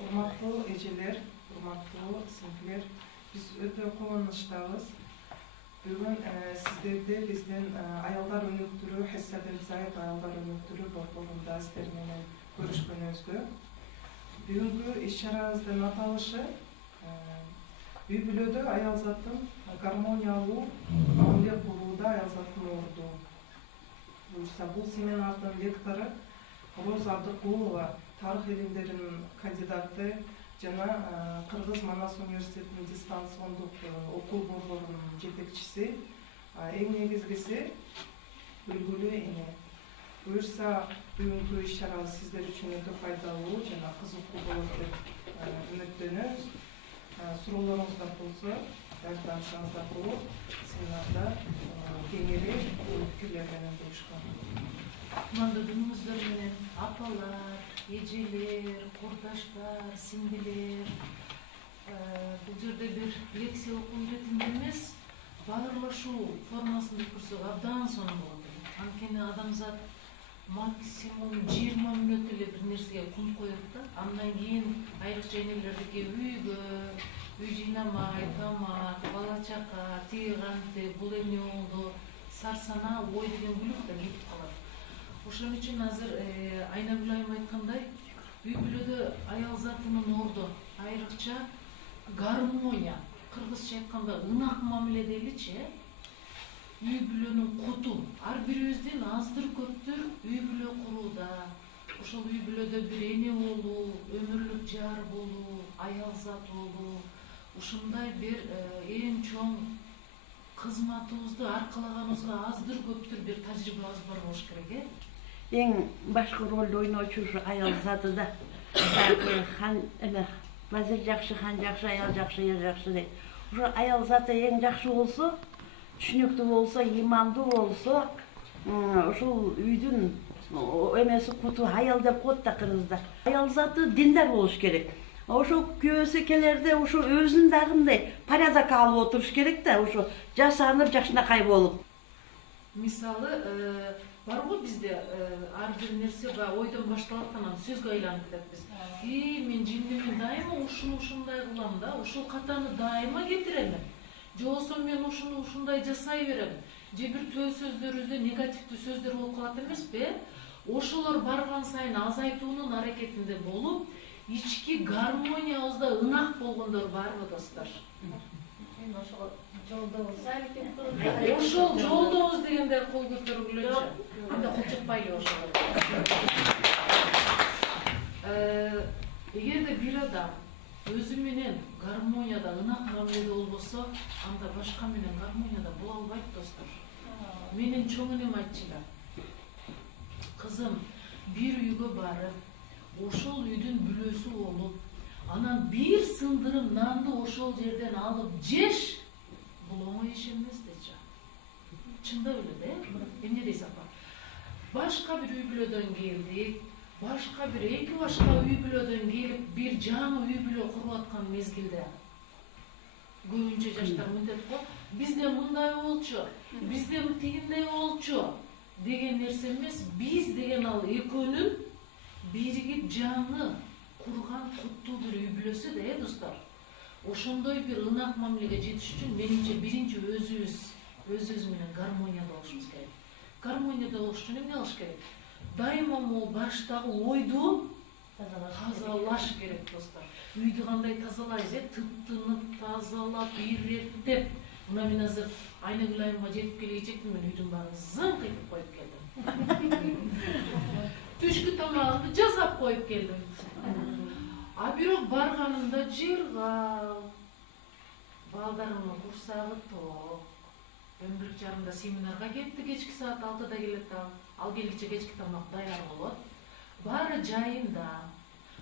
Урматтуу эжелер, урматтуу сиңдилер, биз өтө кубанычтабыз. Бүгүн сиздерди биздин аялдар өнөктүрүү Хесса Белзаев аялдар өнөктүрүү борборунда сиздер менен көрүшкөнүбүзгө. Бүгүнкү иш-чарабыздын аталышы үй бүлөдө аял заттын гармониялуу мамиле кылууда аял заттын орду. Бул семинардын лектору Роза Абдыкулова, тарых илимдеринин кандидаты жана Кыргыз Манас университетинин дистанциондук окуу борборунун жетекчиси. Эң негизгиси үлгүлүү эне. Буюрса бүгүнкү иш-чарабыз сиздер үчүн өтө пайдалуу жана кызыктуу болот деп үмүттөнөбүз. Суроолоруңуздар болсо, даярдансаңыздар болот. Семинарда кеңири ой пикирлер менен бурушкан. Күмәндөгүңүздөр менен апалар, эжелер, курдаштар, сиңдилер. Бул жерде бир лекция окуу иретинде эмес, баарлашуу формасында көрсөк абдан сонун болот. Анткени адамзат максимум 20 мүнөт эле бир нерсеге кум коет да. Андан кийин айрыкча энелердики үйгө, үй жыйнамай, тамак, бала чака, тиги кантип, бул эмне болду, сарсанаа ой деген бүлүк да кетип калат. Ошон үчүн азыр Айнагүл айым айткандай, үй бүлөдө аял затынын орду айрыкча гармония, кыргызча айтканда ынак мамиле дейличи, үй бүлөнүн куту. Ар бирибиздин аздыр көптүр үй бүлө курууда, ошол үй бүлөдө бир эне болуу, өмүрлүк жар болуу, аял зат болуу, ушундай бир эң чоң кызматыбызды аркалаганыбызга аздыр көптүр бир тажрыйбабыз бар болуш керек. Ең башкы ролду ойночу ушу аял заты да. Вазир жакшы, хан жакшы, аял жакшы, ер жакшы дейт. Ушу аял заты эң жакшы болсо, түшүнүктүү болсо, имандуу болсо, ушул үйдүн эмеси куту аял деп коет да кыргыздар. Аял заты диндар болуш керек. Ошо күйөөсү келерде ошо өзүн дагы мындай порядок алып отуруш керек да, ошо жасанып, жакшынакай болуп. Мисалы, бар го бизде ар бир нерсе ойдон башталып аткан сөзгө айланып кетет биз. Мен жиндимен дайыма ушундай кылам да, ушул катаны дайыма кетирем. Же болбосо мен ушундай жасай берем. Же бир төл сөздөрүбүздө негативдүү сөздөр болуп калат эмеспи? Ошолор барган сайын азайтуунун аракетинде болуп, ички гармониябызда ынак болгондор барбы достор? Мен ошол жолдобуз. Ошол жолдобуз дегендер кол көтөргүлөчү. Анда кол чыкпайлы ошол. Эгерде бир адам өзү менен гармонияда, ынак мамиледе болбосо, анда башка менен гармонияда боло албайт достор. Менин чоң энем айтчыда. Кызым, бир үйгө барып, ошол үйдүн бүлөсү болуп, анан бир сындырым нанды ошол жерден алып жеш, бул оңой иш эмес дечи. Чындап эле да, эмне дейсиз апа? Башка бир үй бүлөдөн келдик, башка бир эки башка үй бүлөдөн келип, бир жаңы үй бүлө куруп аткан мезгилде көбүнчө жаштар мынтет го, бизде мындай болчу, бизде тигиндей болчу деген нерсе эмес, биз деген ал экөөнүн биригип жаңы курган куттуу бир үй бүлөсү да, достор. Ошондой бир ынак мамилеге жетиш үчүн менимче биринчи өзүбүз менен гармонияда болушубуз керек. Гармонияда болуш үчүн эмне кылыш керек? Дайыма могу баштагы ойду тазалаш керек, достор. Үйдү кандай тазалайбыз, тыптынып, тазалап, иреттеп. Мына мен азыр Айнагүл айымга жетип келечекмин, мен үйдүн баарын зыңк этип коюп келдим. Түшкү тамагымды жасап коюп келдим. А бирок барганымда жыргал, балдарымдын курсагы ток. 11:30 семинарга кетти, кечки саат 6-да келет ал келгиче кечки тамак даяр болот. Баары жайында.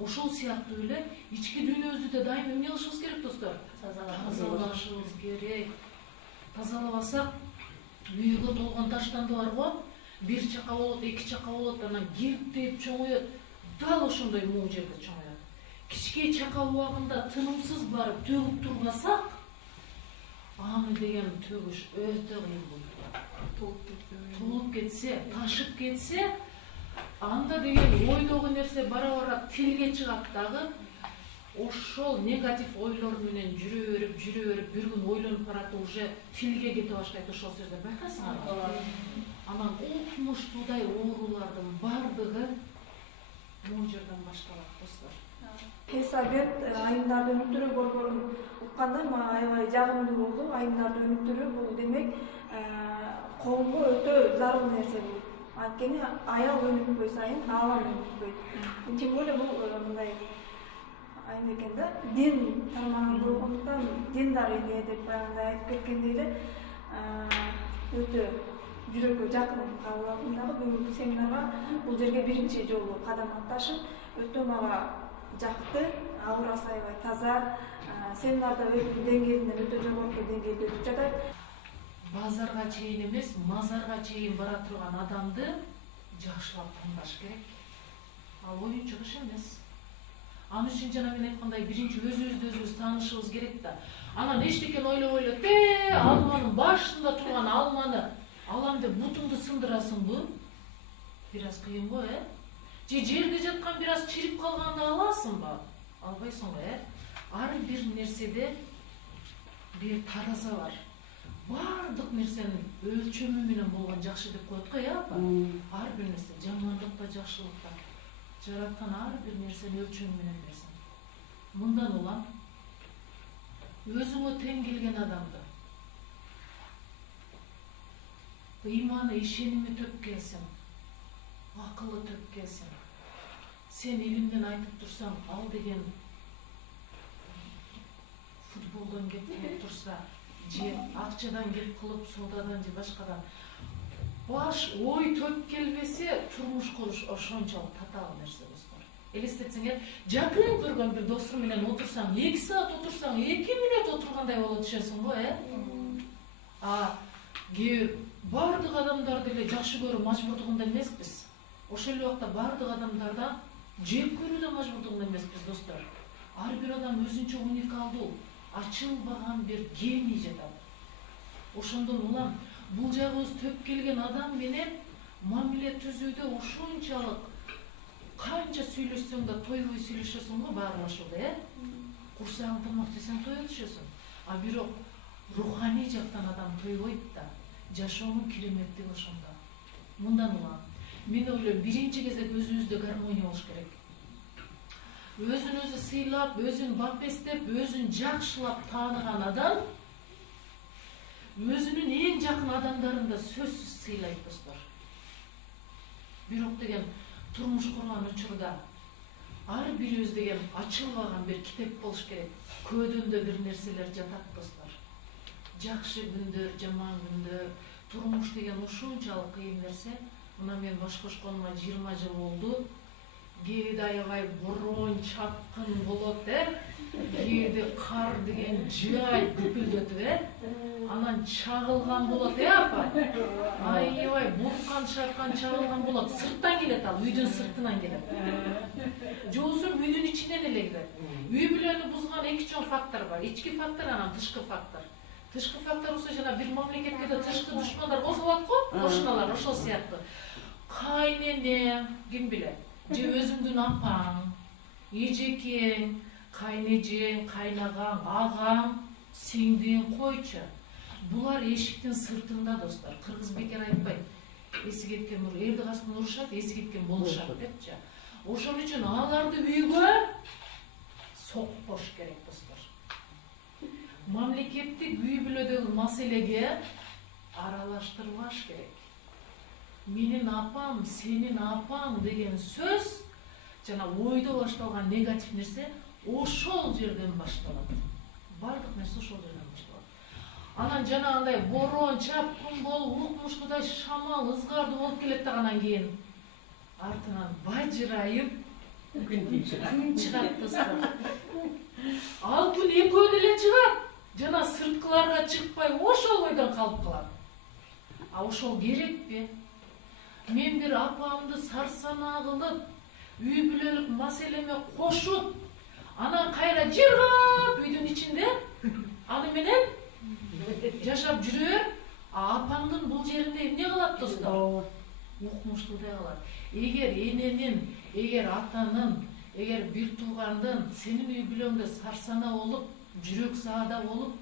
Ошол сыяктуу эле ички дүйнөбүздү да дайым эмне кылышыбыз керек, достор? Тазалашыбыз керек. Тазалабасак, үйгө толгон таштанды бар го, бир чака болот, эки чака болот, анан киртип чоңоет. Дал ошондой муу жерде чоңоет. Кичке чака убагында тынымсыз барып төгүп турбасак, аны деген төгүш өтө кыйын болот. Толуп кетсе, ташып кетсе, анда деген ойдогу нерсе бара-бара тилге чыгат дагы, ошол негатив ойлор менен жүрө берип бир күн ойлонуп баратып уже тилге кете баштайт ошол сөздөр, байкайсыңарбы? Анан укмуштуудай оорулардын бардыгы могу жерден башталат достор. Элизабет айымдарды өнүктүрүү борборун укканда мага аябай жагымдуу болду. Айымдарды өнүктүрүү бул демек коомго өтө зарыл нерсе бул. Анткени аял өнүкпөй сайын аалам өнүкпөйт. Тем более бул мындай айым экен да, дин тармагында болгондуктан диндар эмне деп баягындай айтып кеткендей эле өтө жүрөккө жакын кабыл алдым дагы бүгүнкү семинарга бул жерге биринчи жолу кадам атташып өтө мага жакты, аурасы аябай таза, семинарда өзүнүн деңгээлинен өтө жогорку деңгээлде өтүп жатат. Базарга чейин эмес, мазарга чейин бара турган адамды жакшылап тандаш керек. Ал оюнчук иш эмес. Аны үчүн жана мен айткандай биринчи өзүбүздү таанышыбыз керек да. Анан эчтекени ойлоп алманын башында турган алманы алам деп бутуңду сындырасыңбы? Бир аз кыйын го, Же жерде жаткан бир аз чирип калганды аласыңбы? Албайсың го, Ар бир нерседе бир тараза бар. Бардык нерсенин өлчөмү менен болгон жакшы деп коет го, апа? Ар бир нерсе, жамандык да, жакшылык да. Жараткан ар бир нерсени өлчөмү менен берсин. Мындан улам өзүңө тең келген адамды ыйманы, ишеними төп келсин, акылы төп келсин, сен илимден айтып турсаң, ал деген футболдон кеп кылып турса, же акчадан кеп кылып, соодадан же башкадан баш ой төп келбесе, турмуш куруш ошончолук татаал нерсе достор. Элестетсеңер, жакын көргөн бир досуң менен отурсаң, 2 саат отурсаң, 2 мүнөт отургандай болот, түшөсүң го, кээ бардык адамдарды эле жакшы көрүү мажбурдугунда эмеспиз. Ошол эле убакта бардык адамдардан жек көрүү да мажбурдугунда эмеспиз достор. Ар бир адам өзүнчө уникалдуу, ачылбаган бир гений жатат. Ошондон улам бул жагыбыз төп келген адам менен мамиле түзүүдө ошончалык канча сүйлөшсөң да тойбой сүйлөшөсүң го баарлашууда, Курсагың тамак жесең тое түшөсүң. А бирок руханий жактан адам тойбойт да. Жашоонун кереметтиги ошондо. Мындан улам мен ойлойм, биринчи кезек өзүбүздө гармония болуш керек. Өзүн өзү сыйлап, өзүн бапестеп, өзүн жакшылап тааныган адам өзүнүн эң жакын адамдарын да сөзсүз сыйлайт достор. Бирок деген турмуш курган учурда ар бирибиз деген ачылбаган бир китеп болуш керек. Көөдөндө бир нерселер жатат достор. Жакшы күндөр, жаман күндөр, турмуш деген ушунчалык кыйын нерсе. Мына мен баш кошконума 20 жыл болду. Кээде аябай борон, чапкын болот, кээде кар деген жай күпүлдөтүп, анан чагылган болот, апа? Аябай буркан, шаркан чагылган болот. Сырттан келет ал, үйдүн сыртынан келет. Же болбосо үйдүн ичинен эле келет. Үй бүлөнү бузган 2 чоң фактор бар. Ички фактор, анан тышкы фактор. Тышкы фактор болсо жана бир мамлекетке да тышкы душмандар болсо болот го, ошоналар, ошол сыяктуу. Кайнене, ким билет? Же өзүңдүн апаң, эжекең, кайнежең, кайнагаң, агаң, сиңдиң, койчу. Булар эшиктин сыртында достор. Кыргыз бекер айтпайт. Эси кеткен эрди каскын урушат, эси кеткен болушат депчи. Ошон үчүн аларды үйгө сокпош керек достор. Мамлекеттик үй бүлөдөгү маселеге аралаштырбаш керек. Менин апам, сенин апаң деген сөз жана ойдо башталган негатив нерсе ошол жерден башталат. Бардык нерсе ошол жерден башталат. Анан жанагындай борон, чапкын болуп, укмуштуудай шамал, ызгардуу болуп келет даган кийин артынан бажырайып күн чыгат достор. Ал күн экөө деле чыгат. Жана сырткыларга чыкпай ошол ойдон калып калат. А ошол керекпи? Мен бир апамды сарсанаа кылып, үй бүлөлүк маселеме кошуп, анан кайра жыргап үйдүн ичинде аны менен жашап жүрөр, апаңдын бул жеринде эмне кылат достор? Укмуштуудай калат. Эгер эненин, эгер атанын, эгер бир туугандын сенин үй бүлөңдө сарсана болуп, жүрөк заада болуп,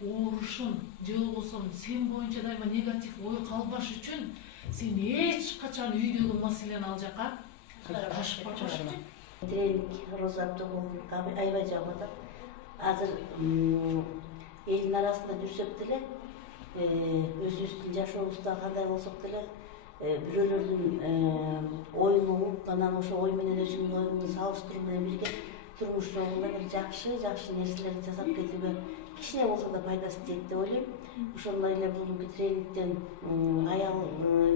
оорушун же болбосо сен боюнча дайыма негатив ой калбаш үчүн сен эч качан үйдөгү маселени ал жака ташып барбаш керек. Тренинг Роза Абдулловна аябай жагат. Азыр элдин арасында жүрсөк деле, өзүбүздүн жашообузда кандай болсок деле, бирөөлөрдүн оюн угуп, анан ошо ой менен өзүңдүн оюңду салыштыруу менен бирге турмуш жолунда бир жакшы нерселерди жасап кетүүгө кичине болсо да пайдасы тиет деп ойлойм. Ошондой эле бүгүнкү тренингден аял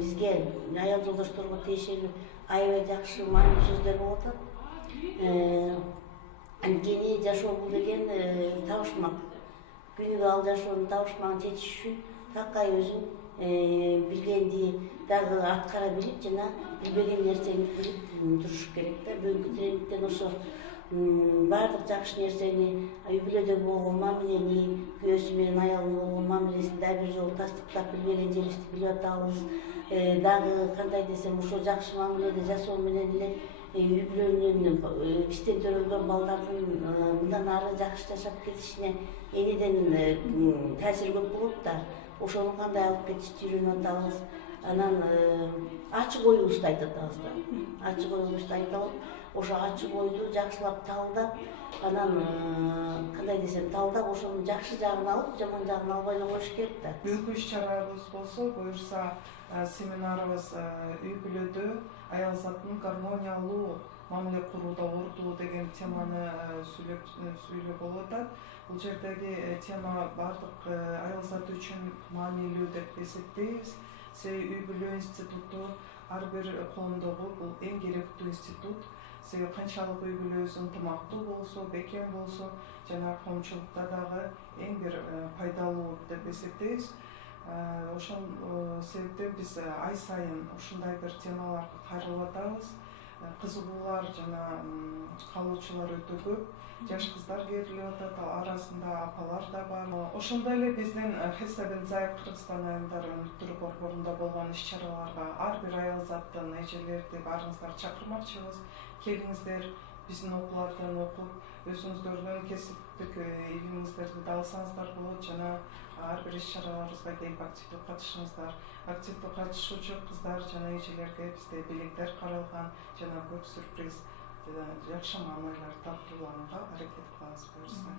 бизге, аял жолдошторго тиешелүү аябай жакшы маанилүү сөздөр болуп атат. Анткени жашоо бул деген табышмак. Күнүгө ал жашоонун табышмагын чечиш үчүн такай өзүң билгенди дагы аткара билип, жана билбеген нерсени билип туруш керек да. Бүгүнкү тренингден ошо баардык жакшы нерсени, үй бүлөдөгү болгон мамилени, күйөөсү менен аялынын болгон мамилесин дагы бир жолу тастыктап билбеген жерибизди билип атабыз. Дагы кандай десем, ошо жакшы мамиледе жашоо менен эле үй бүлөнүн бизден төрөлгөн балдардын мындан ары жакшы жашап кетишине энеден таасири көп болот да. Ошону кандай алып кетишти үйрөнүп атабыз. Анан ачык оюбузду айтып атабыз да. Ачык оюбузду айтып, ошо ачык ойду жакшылап талдап, анан кандай десем, талдап ошонун жакшы жагын алып, жаман жагын албай эле коюш керек да. Бүгүнкү иш-чарабыз болсо, буюрса семинарыбыз үй бүлөдө аял заттын гармониялуу мамиле курууда ордуу деген теманы сүйлөп болуп атат. Бул жердеги тема бардык аял заты үчүн маанилүү деп эсептейбиз. Себеби үй бүлө институту ар бир коомдогу бул эң керектүү институт. Себеби канчалык үй бүлөбүз ынтымактуу болсо, бекем болсо, жана коомчулукта дагы эң бир пайдалуу деп эсептейбиз. Ошол себептен биз ай сайын ушундай бир темаларга кайрылып атабыз. Кызыгуулар жана каалоочулар өтө көп. Жаш кыздар берилип атат, арасында апалар да бар. Ошондой эле биздин Хеса Бензаев Кыргызстан айымдары өнүктүрүү борборунда болгон иш-чараларга ар бир аял заттын эжелерди баарыңыздарды чакырмакчыбыз. Келиңиздер, биздин окуулардан окуп, өзүңүздөрдүн кесиптик илимиңиздерди да алсаңыздар болот, жана ар бир иш-чараларыбызга келип активдүү катышыңыздар. Активдүү катышуучу кыздар жана эжелерге бизде белектер каралган, жана көп сюрприз, жакшы маанилер тартууланууга аракет кылабыз буюрса.